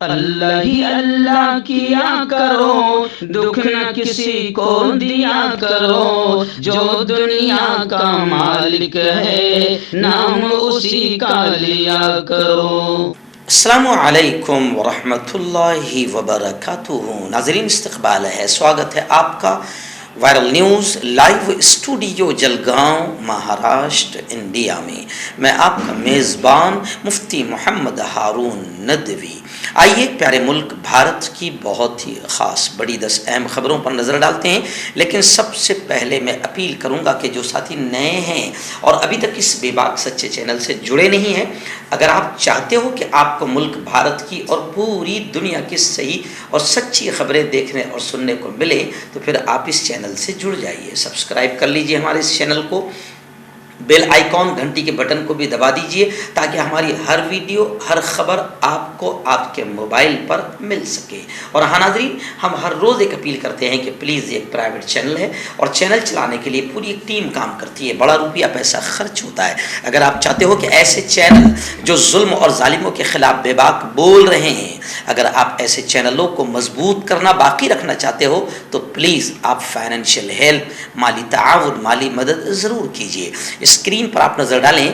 اللہ ہی اللہ کیا کرو، دکھ نہ کسی کو دیا کرو، جو دنیا کا مالک ہے نام اسی کا لیا کرو۔ السلام علیکم ورحمۃ اللہ وبرکاتہ۔ ناظرین، استقبال ہے، سواگت ہے آپ کا viral news live studio Jalgaon Maharashtra India میں۔ میں آپ کا میزبان مفتی محمد ہارون ندوی۔ آئیے پیارے ملک بھارت کی بہت ہی خاص بڑی 10 اہم خبروں پر نظر ڈالتے ہیں، لیکن سب سے پہلے میں اپیل کروں گا کہ جو ساتھی نئے ہیں اور ابھی تک اس بے باک سچے چینل سے جڑے نہیں ہیں، اگر آپ چاہتے ہو کہ آپ کو ملک بھارت کی اور پوری دنیا کی صحیح اور سچی خبریں دیکھنے اور سننے کو ملے تو پھر آپ اس چینل سے جڑ جائیے، سبسکرائب کر لیجئے ہمارے اس چینل کو، بیل آئیکن گھنٹی کے بٹن کو بھی دبا دیجئے تاکہ ہماری ہر ویڈیو ہر خبر آپ کو آپ کے موبائل پر مل سکے۔ اور ہاں ناظرین، ہم ہر روز ایک اپیل کرتے ہیں کہ پلیز یہ ایک پرائیویٹ چینل ہے اور چینل چلانے کے لیے پوری ایک ٹیم کام کرتی ہے، بڑا روپیہ پیسہ خرچ ہوتا ہے۔ اگر آپ چاہتے ہو کہ ایسے چینل جو ظلم اور ظالموں کے خلاف بے باک بول رہے ہیں، اگر آپ ایسے چینلوں کو مضبوط کرنا باقی رکھنا چاہتے ہو تو پلیز آپ فائنینشیل ہیلپ، مالی تعاون، مالی مدد ضرور کیجیے۔ اسکرین پر آپ نظر ڈالیں،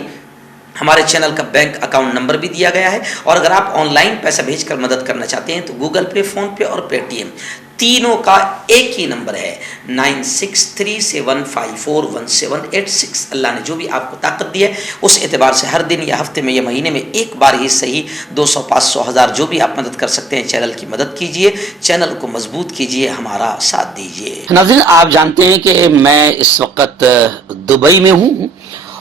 ہمارے چینل کا بینک اکاؤنٹ نمبر بھی دیا گیا ہے، اور اگر آپ آن لائن پیسہ بھیج کر مدد کرنا چاہتے ہیں تو گوگل پے، فون پے اور پے ٹی ایم تینوں کا ایک ہی نمبر ہے 9637541786۔ اللہ نے جو بھی آپ کو طاقت دی ہے اس اعتبار سے ہر دن یا ہفتے میں یا مہینے میں ایک بار ہی صحیح 200، 500، 1000 جو بھی آپ مدد کر سکتے ہیں چینل کی مدد کیجئے، چینل کو مضبوط کیجئے، ہمارا ساتھ دیجئے۔ ناظرین، آپ جانتے ہیں کہ میں اس وقت دبئی میں ہوں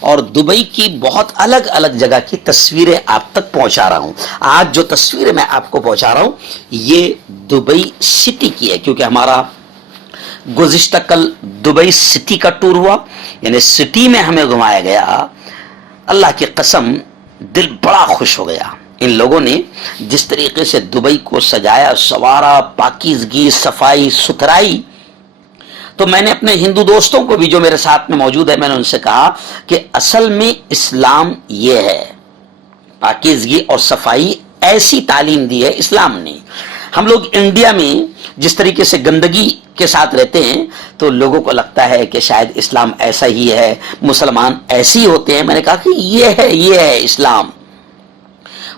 اور دبئی کی بہت الگ الگ جگہ کی تصویریں آپ تک پہنچا رہا ہوں۔ آج جو تصویریں میں آپ کو پہنچا رہا ہوں یہ دبئی سٹی کی ہے، کیونکہ ہمارا گزشتہ کل دبئی سٹی کا ٹور ہوا، یعنی سٹی میں ہمیں گھمایا گیا۔ اللہ کی قسم دل بڑا خوش ہو گیا۔ ان لوگوں نے جس طریقے سے دبئی کو سجایا سوارا، پاکیزگی، صفائی ستھرائی، تو میں نے اپنے ہندو دوستوں کو بھی جو میرے ساتھ میں موجود ہے، میں نے ان سے کہا کہ اصل میں اسلام یہ ہے، پاکیزگی اور صفائی ایسی تعلیم دی ہے اسلام نے۔ ہم لوگ انڈیا میں جس طریقے سے گندگی کے ساتھ رہتے ہیں تو لوگوں کو لگتا ہے کہ شاید اسلام ایسا ہی ہے، مسلمان ایسے ہی ہوتے ہیں۔ میں نے کہا کہ یہ ہے اسلام۔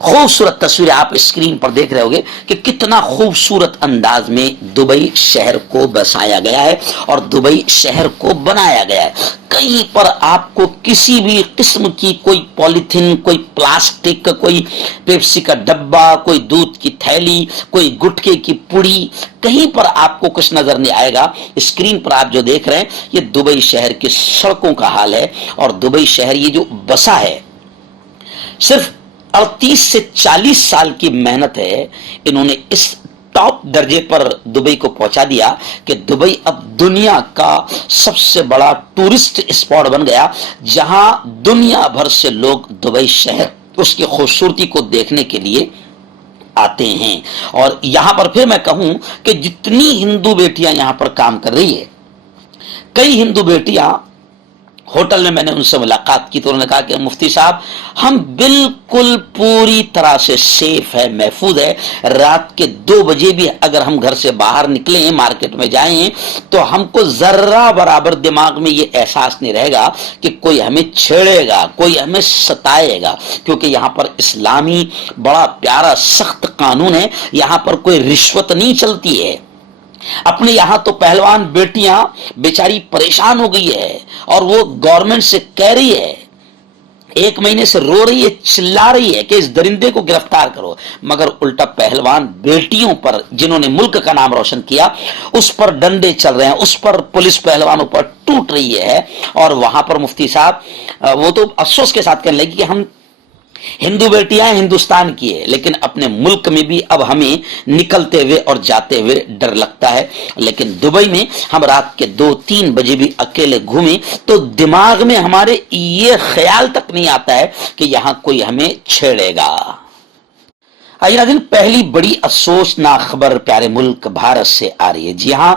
خوبصورت تصویر آپ اسکرین پر دیکھ رہے ہوگے کہ کتنا خوبصورت انداز میں دبئی شہر کو بسایا گیا ہے اور دبئی شہر کو بنایا گیا ہے۔ کہیں پر آپ کو کسی بھی قسم کی کوئی پولیتھین، کوئی پلاسٹک، کوئی پیپسی کا ڈبہ، کوئی دودھ کی تھیلی، کوئی گٹکے کی پڑی، کہیں پر آپ کو کچھ نظر نہیں آئے گا۔ اسکرین پر آپ جو دیکھ رہے ہیں یہ دبئی شہر کی سڑکوں کا حال ہے، اور دبئی شہر یہ جو بسا ہے صرف 38 سے 40 سال کی محنت ہے، انہوں نے اس ٹاپ درجے پر دبئی کو پہنچا دیا کہ دبئی اب دنیا کا سب سے بڑا ٹورسٹ اسپاٹ بن گیا، جہاں دنیا بھر سے لوگ دبئی شہر اس کی خوبصورتی کو دیکھنے کے لیے آتے ہیں۔ اور یہاں پر پھر میں کہوں کہ جتنی ہندو بیٹیاں یہاں پر کام کر رہی ہے، کئی ہندو بیٹیاں ہوٹل میں نے ان سے ملاقات کی تو انہوں نے کہا کہ مفتی صاحب ہم بالکل پوری طرح سے سیف ہے، محفوظ ہے۔ رات کے 2 بجے بھی اگر ہم گھر سے باہر نکلیں، مارکیٹ میں جائیں، تو ہم کو ذرہ برابر دماغ میں یہ احساس نہیں رہے گا کہ کوئی ہمیں چھیڑے گا، کوئی ہمیں ستائے گا، کیونکہ یہاں پر اسلامی بڑا پیارا سخت قانون ہے، یہاں پر کوئی رشوت نہیں چلتی ہے۔ اپنے یہاں تو پہلوان بیٹیاں بیچاری پریشان ہو گئی ہے اور وہ گورنمنٹ سے کہہ رہی ہے، 1 مہینے سے رو رہی ہے، چلا رہی ہے کہ اس درندے کو گرفتار کرو، مگر الٹا پہلوان بیٹیوں پر جنہوں نے ملک کا نام روشن کیا اس پر ڈنڈے چل رہے ہیں، اس پر پولیس پہلوانوں پر ٹوٹ رہی ہے۔ اور وہاں پر مفتی صاحب وہ تو افسوس کے ساتھ کہنے لگی کہ ہم ہندو بیٹیاں ہندوستان کی ہے، لیکن اپنے ملک میں بھی اب ہمیں نکلتے ہوئے اور جاتے ہوئے ڈر لگتا ہے۔ لیکن دبئی میں ہم رات کے 2-3 بجے بھی اکیلے گھومیں تو دماغ میں ہمارے یہ خیال تک نہیں آتا ہے کہ یہاں کوئی ہمیں چھیڑے گا۔ دن پہلی بڑی افسوسناک خبر پیارے ملک بھارت سے آ رہی ہے۔ جی ہاں،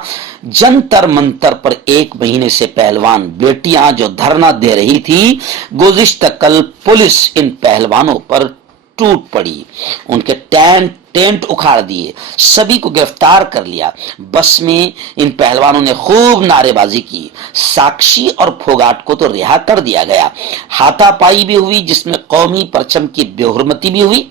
جنتر منتر پر 1 مہینے سے پہلوان بیٹیاں جو دھرنا دے رہی تھی، گزشتہ کل پولیس ان پہلوانوں پر टूट पड़ी, उनके टेंट उखाड़ दिए, सभी को गिरफ्तार कर लिया। बस में इन पहलवानों ने खूब नारेबाजी की। साक्षी और फोगाट को तो रिहा कर दिया गया। हाथापाई भी हुई जिसमें कौमी परचम की बेहुरमती भी हुई।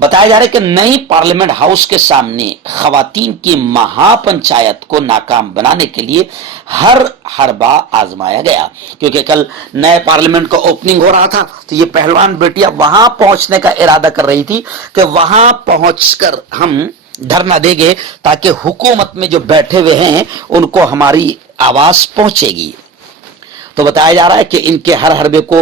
बताया जा रहा है कि नई पार्लियामेंट हाउस के सामने खवातीन की महापंचायत को नाकाम बनाने के लिए हर हरबा आजमाया गया, क्योंकि कल नए पार्लियामेंट का ओपनिंग हो रहा था, तो ये पहलवान बेटियां वहां पहुंचने का इरादा कर रही थी कि वहां पहुंचकर हम धरना देंगे ताकि हुकूमत में जो बैठे हुए हैं उनको हमारी आवाज पहुंचेगी। तो बताया जा रहा है कि इनके हर हरबे को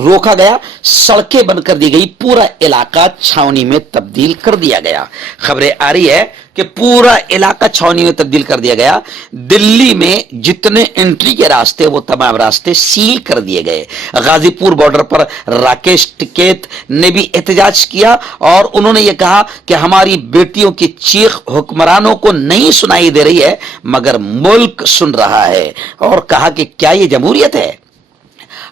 रोका गया, सड़कें बंद कर दी गई, पूरा इलाका छावनी में तब्दील कर दिया गया। खबरें आ रही है कि पूरा इलाका छावनी में तब्दील कर दिया गया। दिल्ली में जितने एंट्री के रास्ते वो तमाम रास्ते सील कर दिए गए। गाजीपुर बॉर्डर पर राकेश टिकैत ने भी एहतजाज किया और उन्होंने ये कहा कि हमारी बेटियों की चीख हुक्मरानों को नहीं सुनाई दे रही है मगर मुल्क सुन रहा है, और कहा कि क्या ये जमहूरियत है?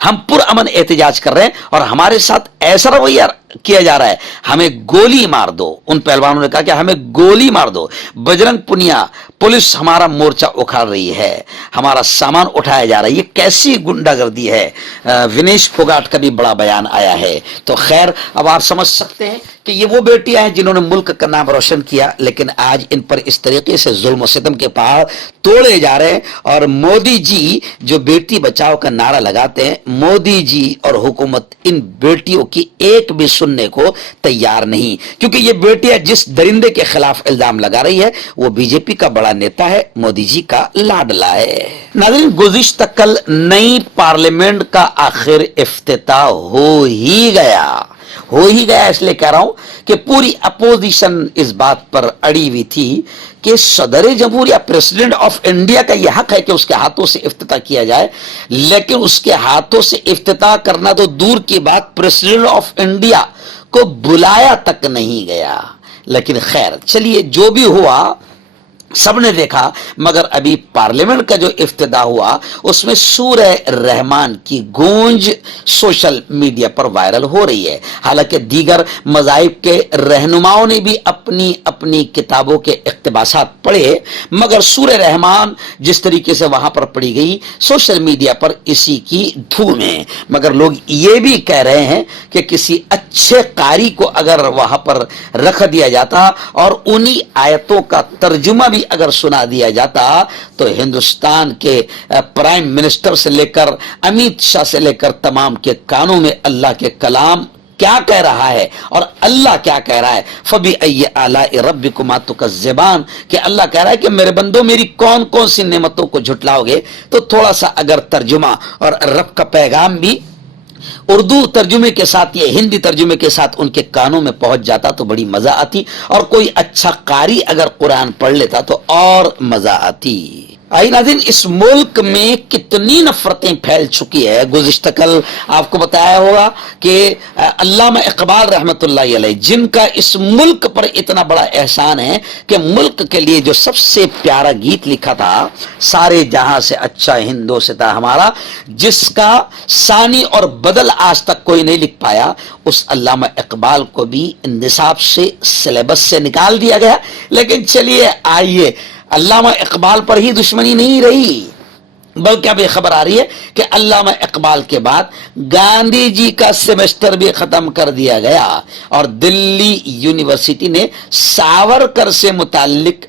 हम पुरअमन एहतजाज कर रहे हैं और हमारे साथ ऐसा रवैया किया जा रहा है, हमें गोली मार दो। उन पहलवानों ने कहा कि हमें गोली मार दो। बजरंग पुनिया, पुलिस हमारा मोर्चा उखाड़ रही है, हमारा सामान उठाया जा रहा है, ये कैसी गुंडागर्दी है। विनेश फोगाट का भी बड़ा बयान आया है। तो खैर, अब आप समझ सकते हैं कि ये वो बेटियां हैं जिन्होंने मुल्क का नाम रोशन किया, लेकिन आज इन पर इस तरीके से जुल्म और सितम के पहाड़ तोड़े जा रहे हैं। और मोदी जी जो बेटी बचाओ का नारा लगाते हैं, मोदी जी और हुकूमत इन बेटियों की एक भी सुनने को तैयार नहीं, क्योंकि ये बेटियां जिस दरिंदे के खिलाफ इल्जाम लगा रही है वो बीजेपी का बड़ा नेता है, मोदी जी का लाडला है। नाज़रीन, गुज़िश्ता कल नई पार्लियामेंट का आखिर इफ्तिताह हो ही गया। इसलिए कह रहा हूं कि पूरी अपोजिशन इस बात पर अड़ी हुई थी कि सदर जमहूरिया, प्रेसिडेंट ऑफ इंडिया का यह हक है कि उसके हाथों से इफ्तिताह किया जाए, लेकिन उसके हाथों से इफ्तिताह करना तो दूर की बात, प्रेसिडेंट ऑफ इंडिया को बुलाया तक नहीं गया। लेकिन खैर, चलिए, जो भी हुआ सबने देखा। मगर अभी पार्लियामेंट का जो इफ्तिताह हुआ उसमें सूरह रहमान की गूंज सोशल मीडिया पर वायरल हो रही है। हालांकि दीगर मज़ाहिब के रहनुमाओं ने भी अपनी अपनी किताबों के इक़्तिबासात पढ़े, मगर सूरह रहमान जिस तरीके से वहां पर पढ़ी गई, सोशल मीडिया पर इसी की धूम है। मगर लोग ये भी कह रहे हैं कि किसी अच्छे कारी को अगर वहां पर रख दिया जाता और उन्हीं आयतों का तर्जुमा भी अगर सुना दिया जाता तो हिंदुस्तान के प्राइम मिनिस्टर से लेकर अमित शाह से लेकर तमाम के कानों में अल्लाह के कलाम क्या कह रहा है और अल्लाह क्या कह रहा है। फबी अय्य आलाइ रब्बिकुमा तुकज़्ज़िबान, कि अल्लाह कह रहा है कि मेरे बंदो मेरी कौन कौन सी नेमतों को झुटलाओगे। तो थोड़ा सा अगर तर्जुमा और रब का पैगाम भी उर्दू तर्जुमे के साथ या हिंदी तर्जुमे के साथ उनके कानों में पहुंच जाता तो बड़ी मजा आती, और कोई अच्छा कारी अगर कुरान पढ़ लेता तो और मजा आती। आई नाज़रीन, इस मुल्क में कितनी नफरतें फैल चुकी है। गुज़िश्ता कल आपको बताया होगा कि अल्लामा इकबाल रहमतुल्लाह अलैह, जिनका इस मुल्क पर इतना बड़ा एहसान है कि मुल्क के लिए जो सबसे प्यारा गीत लिखा था, सारे जहां से अच्छा हिंदोस्तां हमारा, जिसका सानी और बदल आज तक कोई नहीं लिख पाया, उस अल्लामा इकबाल को भी निसाब से, सिलेबस से निकाल दिया गया। लेकिन चलिए, आइए, अल्लामा इकबाल पर ही दुश्मनी नहीं रही, बल्कि अब यह खबर आ रही है कि अल्लामा इकबाल के बाद गांधी जी का सेमेस्टर भी खत्म कर दिया गया और दिल्ली यूनिवर्सिटी ने सावरकर से मुताल्लिक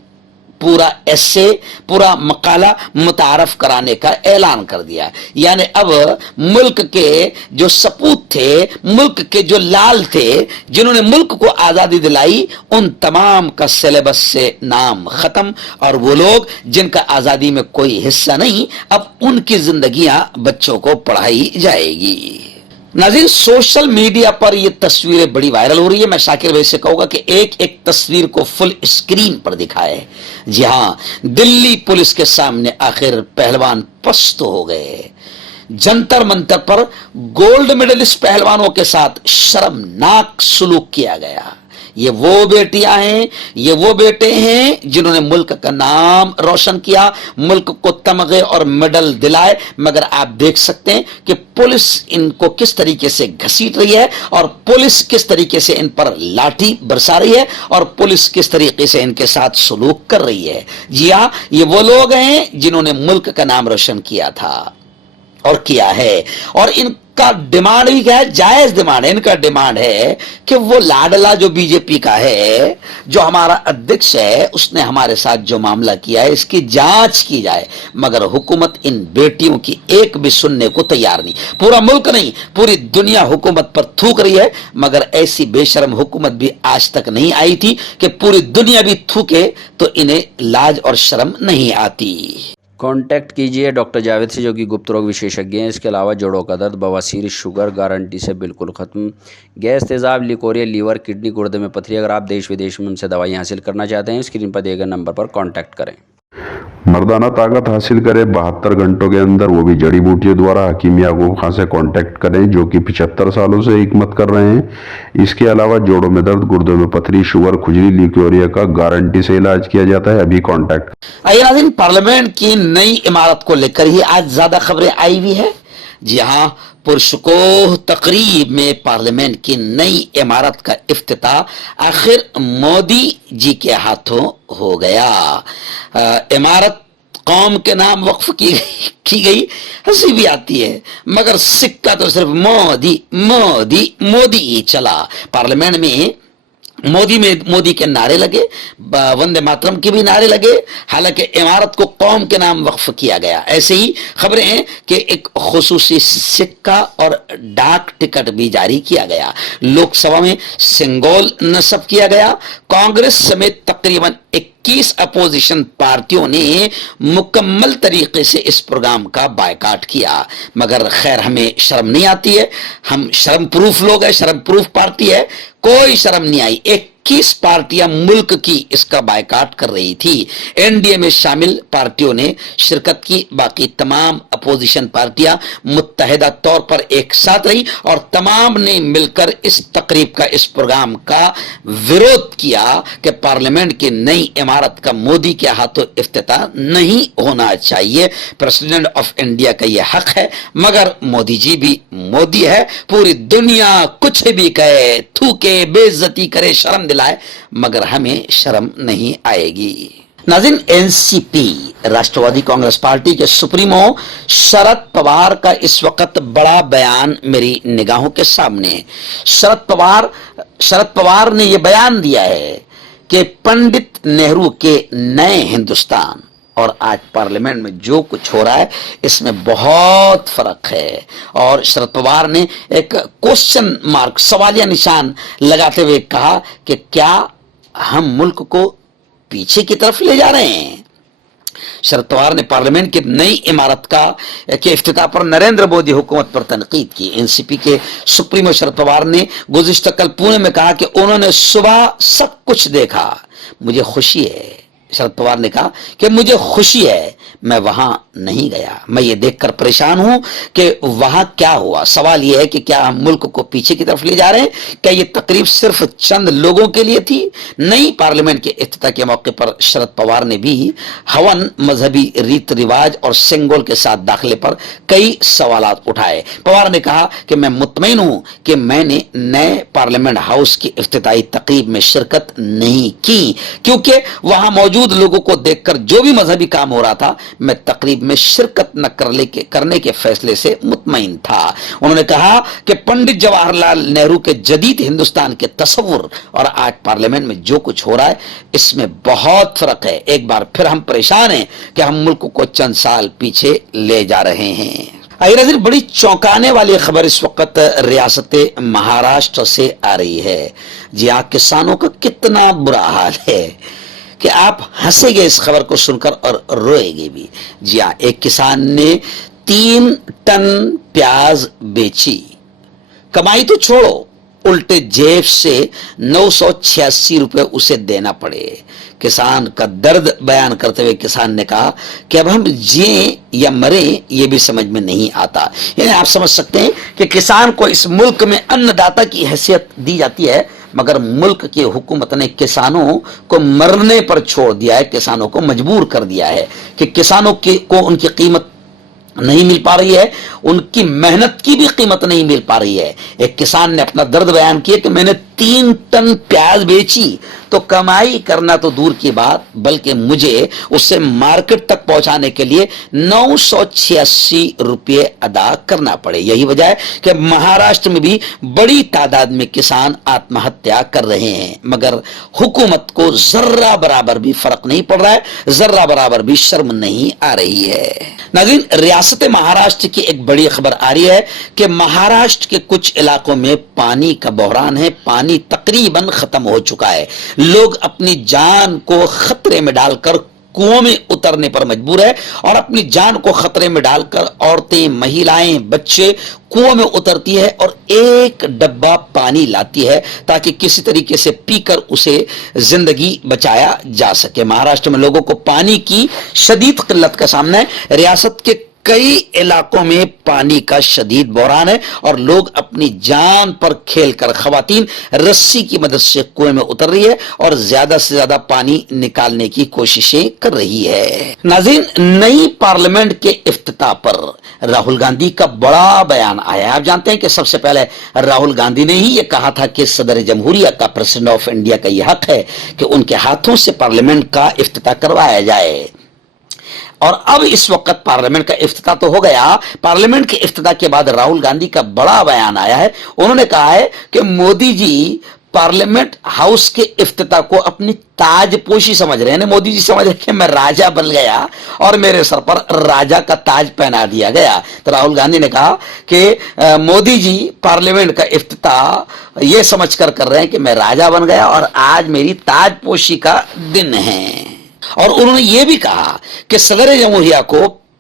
पूरा एसे, पूरा मकाला मुतारफ कराने का ऐलान कर दिया। यानी अब मुल्क के जो सपूत थे, मुल्क के जो लाल थे, जिन्होंने मुल्क को आजादी दिलाई, उन तमाम का सिलेबस से नाम खत्म, और वो लोग जिनका आजादी में कोई हिस्सा नहीं, अब उनकी जिंदगियां बच्चों को पढ़ाई जाएगी। नाज़रीन, सोशल मीडिया पर ये तस्वीरें बड़ी वायरल हो रही है। मैं शाकिर भाई से कहूंगा कि एक एक तस्वीर को फुल स्क्रीन पर दिखाए। जी हाँ, दिल्ली पुलिस के सामने आखिर पहलवान पस्त हो गए। जंतर मंतर पर गोल्ड मेडलिस्ट पहलवानों के साथ शर्मनाक सलूक किया गया। یہ وہ بیٹیاں ہیں، یہ وہ بیٹے ہیں جنہوں نے ملک کا نام روشن کیا، ملک کو تمغے اور میڈل دلائے، مگر آپ دیکھ سکتے ہیں کہ پولیس ان کو کس طریقے سے گھسیٹ رہی ہے، اور پولیس کس طریقے سے ان پر لاٹھی برسا رہی ہے، اور پولیس کس طریقے سے ان کے ساتھ سلوک کر رہی ہے۔ جی ہاں، یہ وہ لوگ ہیں جنہوں نے ملک کا نام روشن کیا تھا اور کیا ہے، اور ان کا ڈیمانڈ بھی کیا ہے؟ جائز ڈیمانڈ ہے۔ ان کا ڈیمانڈ ہے کہ وہ لاڈلا جو بی جے پی کا ہے، جو ہمارا ادھیکش ہے، اس نے ہمارے ساتھ جو معاملہ کیا ہے اس کی جانچ کی جائے، مگر حکومت ان بیٹیوں کی ایک بھی سننے کو تیار نہیں۔ پورا ملک نہیں، پوری دنیا حکومت پر تھوک رہی ہے، مگر ایسی بے شرم حکومت بھی آج تک نہیں آئی تھی کہ پوری دنیا بھی تھوکے تو انہیں لاج اور شرم نہیں آتی۔ کانٹیکٹ کیجئے ڈاکٹر جاوید سے، جو کہ گپت روگ وشیشجঞ ہیں۔ اس کے علاوہ جوڑوں کا درد، بواسیر، شوگر گارنٹی سے بالکل ختم، گیس، تیزاب، لیکوریا، لیور، کڈنی، گردے میں پتھری۔ اگر آپ دیش ودیش میں ان سے دوائیں حاصل کرنا چاہتے ہیں، اسکرین پر دیے گئے نمبر پر کانٹیکٹ کریں۔ مردانہ طاقت حاصل کرے 72 گھنٹوں کے اندر، وہ بھی جڑی بوٹیوں دوارا، حکیم یعقوب خان سے کانٹیکٹ کریں، جو کہ 75 سالوں سے حکمت کر رہے ہیں۔ اس کے علاوہ جوڑوں میں درد، گردوں میں پتھری، شوگر، کھجلی، لیکوریا کا گارنٹی سے علاج کیا جاتا ہے۔ ابھی کانٹیکٹ۔ آئیے ناظرین، پارلیمنٹ کی نئی عمارت کو لے کر ہی آج زیادہ خبریں آئی ہوئی ہے۔ جی ہاں، پرشکوہ تقریب میں پارلیمنٹ کی نئی عمارت کا افتتاح آخر مودی جی کے ہاتھوں ہو گیا۔ عمارت قوم کے نام وقف کی گئی، ہنسی بھی آتی ہے، مگر سکہ تو صرف مودی مودی مودی ہی چلا۔ پارلیمنٹ میں مودی کے نعرے لگے، وندے ماترم کے بھی نعرے لگے، حالانکہ عمارت کو قوم کے نام وقف کیا گیا۔ ایسے ہی خبریں ہیں کہ ایک خصوصی سکہ اور ڈاک ٹکٹ بھی جاری کیا گیا۔ لوک سبھا میں سنگول نصب کیا گیا۔ کانگریس سمیت تقریباً 21 اپوزیشن پارٹیوں نے مکمل طریقے سے اس پروگرام کا بائیکاٹ کیا، مگر خیر ہمیں شرم نہیں آتی ہے، ہم شرم پروف لوگ ہیں، شرم پروف پارٹی ہے، کوئی شرم نہیں آئی۔ 21 پارٹیاں ملک کی اس کا بائیکاٹ کر رہی تھی۔ این ڈی اے میں شامل پارٹیوں نے شرکت کی، باقی تمام اپوزیشن پارٹیاں متحدہ طور پر ایک ساتھ رہی اور تمام نے مل کر اس تقریب کا، اس پروگرام کا وروध کیا کہ پارلیمنٹ کی نئی عمارت کا مودی کے ہاتھوں افتتاح نہیں ہونا چاہیے۔ پریزیڈنٹ آف انڈیا کا یہ حق ہے، مگر مودی جی بھی مودی ہے، پوری دنیا کچھ بھی کہے، تھوکے، بے عزتی کرے، شرم دلائے، مگر ہمیں شرم نہیں آئے گی۔ ناظرین، این سی پی راشٹروادی کانگریس پارٹی کے سپریمو شرد پوار کا اس وقت بڑا بیان میری نگاہوں کے سامنے ہے۔ شرد پوار نے یہ بیان دیا ہے کہ پنڈت نہرو کے نئے ہندوستان اور آج پارلیمنٹ میں جو کچھ ہو رہا ہے اس میں بہت فرق ہے، اور شرد پوار نے ایک کوشچن مارک، سوالیہ نشان لگاتے ہوئے کہا کہ کیا ہم ملک کو پیچھے کی طرف لے جا رہے ہیں؟ شرد پوار نے پارلیمنٹ کی نئی عمارت کے افتتاح پر نریندر مودی حکومت پر تنقید کی۔ این سی پی کے سپریمو شرد پوار نے گزشتہ کل پونے میں کہا کہ انہوں نے صبح سب کچھ دیکھا، مجھے خوشی ہے۔ شرد پوار نے کہا کہ مجھے خوشی ہے، میں وہاں نہیں گیا، میں یہ دیکھ کر پریشان ہوں کہ وہاں کیا ہوا۔ سوال یہ ہے کہ کیا ہم ملک کو پیچھے کی طرف لے جا رہے ہیں؟ کیا یہ تقریب صرف چند لوگوں کے لیے تھی؟ نئی پارلیمنٹ کے افتتاح کے موقع پر شرد پوار نے بھی ہون، مذہبی ریت رواج اور سنگول کے ساتھ داخلے پر کئی سوالات اٹھائے۔ پوار نے کہا کہ میں مطمئن ہوں کہ میں نے نئے پارلیمنٹ ہاؤس کی افتتاحی تقریب میں شرکت نہیں کی، کیونکہ وہاں موجود لوگوں کو دیکھ کر جو بھی مذہبی کام ہو رہا تھا میں تقریب میں شرکت نہ کرنے کے فیصلے سے مطمئن تھا۔ انہوں نے کہا کہ پنڈت جواہر لال نہرو کے جدید ہندوستان کے تصور اور آج پارلیمنٹ میں جو کچھ ہو رہا ہے اس میں بہت فرق ہے۔ ایک بار پھر ہم پریشان ہیں کہ ہم ملک کو چند سال پیچھے لے جا رہے ہیں۔ آئیے ناظرین، بڑی چونکانے والی خبر اس وقت ریاست مہاراشٹر سے آ رہی ہے۔ جی ہاں، کسانوں کا کتنا برا حال ہے کہ آپ ہنسیں گے اس خبر کو سن کر اور روئے گے بھی۔ جی ہاں، ایک کسان نے 3 ٹن پیاز بیچی، کمائی تو چھوڑو، الٹے جیب سے 986 روپے اسے دینا پڑے۔ کسان کا درد بیان کرتے ہوئے کسان نے کہا کہ اب ہم جییں یا مریں یہ بھی سمجھ میں نہیں آتا۔ یعنی آپ سمجھ سکتے ہیں کہ کسان کو اس ملک میں ان داتا کی حیثیت دی جاتی ہے، मगर मुल्क की हुकूमत ने किसानों को मरने पर छोड़ दिया है, किसानों को मजबूर कर दिया है कि किसानों को उनकी कीमत नहीं मिल पा रही है, उनकी मेहनत की भी कीमत नहीं मिल पा रही है। एक किसान ने अपना दर्द बयान किया कि मैंने 3 टन प्याज बेची तो कमाई करना तो दूर की बात, बल्कि मुझे उससे मार्केट तक पहुंचाने के लिए 986 रुपये अदा करना पड़े। यही वजह है कि महाराष्ट्र में भी बड़ी तादाद में किसान आत्महत्या कर रहे हैं, मगर हुकूमत को जर्रा बराबर भी फर्क नहीं पड़ रहा है, जर्रा बराबर भी शर्म नहीं आ रही है। नाज़रीन, रियासत महाराष्ट्र की एक बड़ी खबर आ रही है कि महाराष्ट्र के कुछ इलाकों में पानी का बहरान है, पानी तकरीबन खत्म हो चुका है। लोग अपनी जान को खतरे में डालकर कुओं में उतरने पर मजबूर है और अपनी जान को खतरे में डालकर औरतें, महिलाएं, बच्चे कुओं में उतरती है और एक डब्बा पानी लाती है ताकि किसी तरीके से पीकर उसे जिंदगी बचाया जा सके। महाराष्ट्र में लोगों को पानी की शदीद किल्लत का सामना है। रियासत के कई इलाकों में पानी का शदीद बहरान है और लोग अपनी जान पर खेलकर खवातीन रस्सी की मदद से कुएं में उतर रही है और ज्यादा से ज्यादा पानी निकालने की कोशिशें कर रही है। नाज़रीन, नई पार्लियामेंट के इफ्तिताह पर राहुल गांधी का बड़ा बयान आया। आप जानते हैं कि सबसे पहले राहुल गांधी ने ही यह कहा था कि सदर जमहूरिया का, प्रेसिडेंट ऑफ इंडिया का यह हक है कि उनके हाथों से पार्लियामेंट का इफ्तिताह करवाया जाए। और अब इस वक्त पार्लियामेंट का इफ्तिताह तो हो गया। पार्लियामेंट के इफ्तिताह के बाद राहुल गांधी का बड़ा बयान आया है। उन्होंने कहा है कि मोदी जी पार्लियामेंट हाउस के इफ्तिताह को अपनी ताजपोशी समझ रहे हैं। मोदी जी समझ रहे कि मैं राजा बन गया और मेरे सर पर राजा का ताज पहना दिया गया। तो राहुल गांधी ने कहा कि मोदी जी पार्लियामेंट का इफ्तिताह यह समझकर कर रहे हैं कि मैं राजा बन गया और आज मेरी ताजपोशी का दिन है। और उन्होंने यह भी कहा कि सदर जमहूरिया को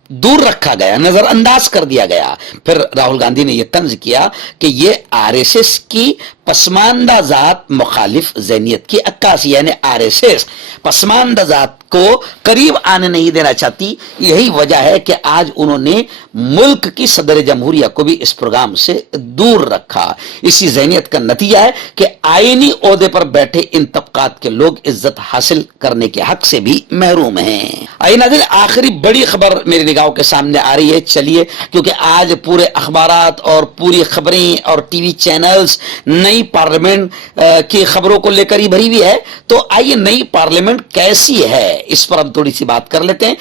दूर रखा गया, नजरअंदाज कर दिया गया। फिर राहुल गांधी ने यह तंज किया कि यह आरएसएस की पसमानदा जात मुखालिफ ज़हनियत की अक्कासी, यानी आरएसएस पसमानदा जात को करीब आने नहीं देना चाहती। यही वजह है कि आज उन्होंने मुल्क की सदर जमहूरिया को भी इस प्रोग्राम से दूर रखा। इसी ज़हनियत का नतीजा है कि आईनी ओहदे पर बैठे इन तबकात के लोग इज्जत हासिल करने के हक से भी महरूम हैं। आइए नाज़रीन, आखिरी बड़ी खबर मेरी निगाहों के सामने आ रही है। चलिए, क्योंकि आज पूरे अखबारात और पूरी खबरें और टीवी चैनल्स नई पार्लियामेंट की खबरों को लेकर ही भरी हुई है, तो आइए नई पार्लियामेंट कैसी है इस पर हम थोड़ी सी बात कर लेते हैं।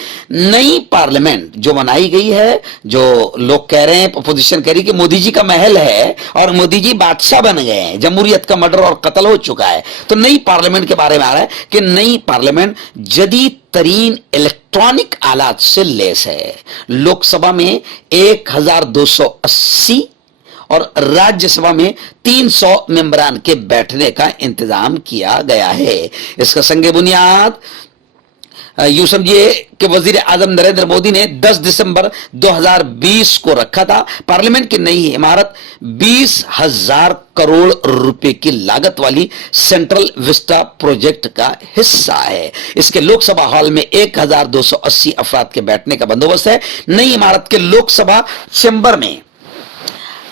नई पार्लियामेंट जो बनाई गई है, जो लोग कह रहे हैं, अपोजिशन कह रही है कि मोदी जी का महल है और मोदी जी बादशाह बन गए हैं, जमहूरियत का मर्डर और कत्ल हो चुका है। तो नई पार्लियामेंट के बारे में आ रहा है कि नई पार्लियामेंट जदीद तरीन इलेक्ट्रॉनिक आलात से लैस है। लोकसभा में 1280 और राज्यसभा में 300 मेंबरान के बैठने का इंतजाम किया गया है। इसका संग बुनियाद यूं समझिए कि वजीर आजम नरेंद्र मोदी ने 10 दिसंबर 2020 को रखा था। पार्लियामेंट की नई इमारत 20,000 करोड़ रुपए की लागत वाली सेंट्रल विस्टा प्रोजेक्ट का हिस्सा है। इसके लोकसभा हॉल में 1280 अफराद के बैठने का बंदोबस्त है। नई इमारत के लोकसभा चैम्बर में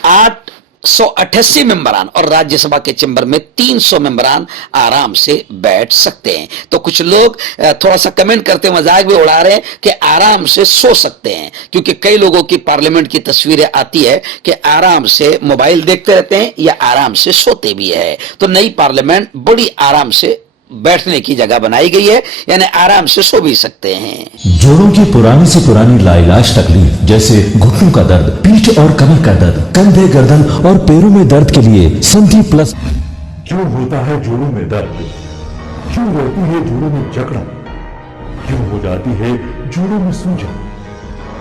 888 मेंबरान और राज्यसभा के चैम्बर में 300 मेंबरान आराम से बैठ सकते हैं। तो कुछ लोग थोड़ा सा कमेंट करते मजाक भी उड़ा रहे हैं कि आराम से सो सकते हैं, क्योंकि कई लोगों की पार्लियामेंट की तस्वीरें आती है कि आराम से मोबाइल देखते रहते हैं या आराम से सोते भी है। तो नई पार्लियामेंट बड़ी आराम से बैठने की जगह बनाई गई है, यानी आराम से सो भी सकते हैं। जोड़ों की पुरानी से पुरानी लाइलाज तकलीफ जैसे घुटनों का दर्द, पीठ और कमर का दर्द, कंधे, गर्दन और पैरों में दर्द के लिए संधि प्लस। क्यों होता है जोड़ों में दर्द? क्यों रहती है जोड़ों में जकड़न? क्यों हो जाती है जोड़ों में सूजन?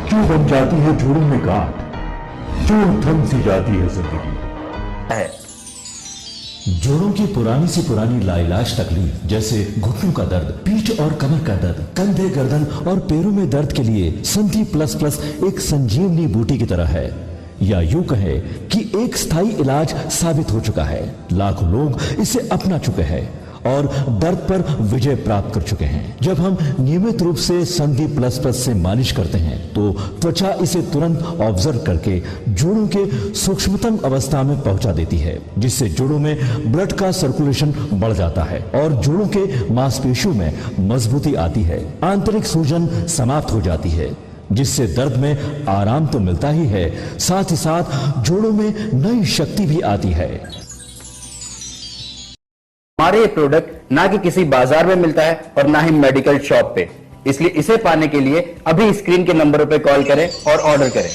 क्यों बन जाती है जोड़ों में गांठ? क्यों थम सी जाती है जिंदगी? जोड़ों की पुरानी से पुरानी लाइलाज तकलीफ जैसे घुटनों का दर्द, पीठ और कमर का दर्द, कंधे, गर्दन और पैरों में दर्द के लिए संधि प्लस प्लस एक संजीवनी बूटी की तरह है, या यूं कहे कि एक स्थायी इलाज साबित हो चुका है। लाखों लोग इसे अपना चुके हैं और दर्द पर विजय प्राप्त कर चुके हैं। जब हम नियमित रूप से संधि प्लस प्लस से मालिश करते हैं तो त्वचा इसे तुरंत ऑब्जर्व करके जोड़ों के सूक्ष्मतम अवस्था में पहुंचा देती है, जिससे जोड़ों में ब्लड का सर्कुलेशन बढ़ जाता है और जोड़ों के मांसपेशियों में मजबूती आती है। आंतरिक सूजन समाप्त हो जाती है, जिससे दर्द में आराम तो मिलता ही है, साथ ही साथ जोड़ों में नई शक्ति भी आती है। हमारे ये प्रोडक्ट ना कि किसी बाजार में मिलता है और ना ही मेडिकल शॉप पे, इसलिए इसे पाने के लिए अभी स्क्रीन के नंबरों पे कॉल करें और ऑर्डर करें।